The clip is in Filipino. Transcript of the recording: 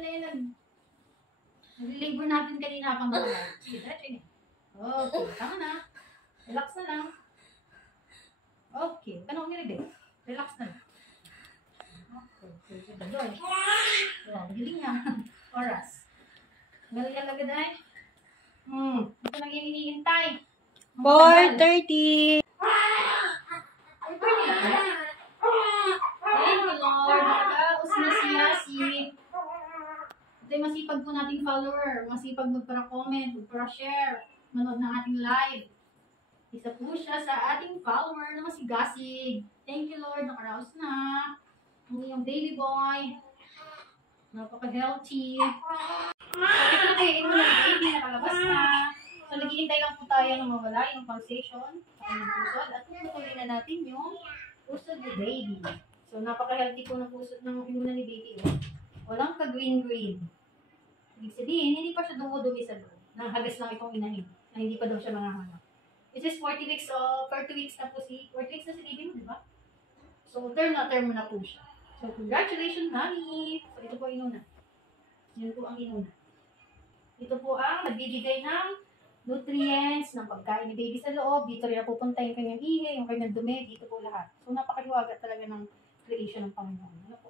na yun. Nag-labor natin kanina pang mga. Sige, diretso niya. Okay, tama na. Relax na lang. Okay, tanong niyo rin. Relax na lang. Okay, doon. Giling niya. Oras. Galing ka lagad ay. Ito lang yung hinihintay. 4:30. Thank you, Lord. Nakadaos na si Yasi. Ito yung masipag po nating follower. Masipag magpara-comment, magpara-share, manood ng ating live. Isa po siya sa ating follower na masigasig. Thank you, Lord. Nakaraos na. Ang iyong baby boy. Napaka-healthy. Ito na kayo mo ng baby. Nakalabas na. So, naghihintay lang po tayo na mawala yung pulsation sa kanyang pusod. At tutuloy na natin yung pusod ni baby. So, napaka-healthy po ng pusod ng inunan ni baby. Walang ka-green-green. Ibig sabihin, hindi pa siya dumudumi sa loob. Nanghagas lang itong inahin. Na hindi pa daw siya nangahanap. This is 40 weeks o 30 weeks na po 40 weeks na si baby mo, di ba? So, term na po siya. So, congratulations, mommy! So, ito po ang inuna. Yun po ang inuna. Ito po ang nagbibigay ng nutrients, ng pagkain ni baby sa loob. Dito rin napupunta yung kanyang ihi, yung kanyang dumi, dito po lahat. So, napakaliwaga talaga ng creation ng Panginoon. Ano po?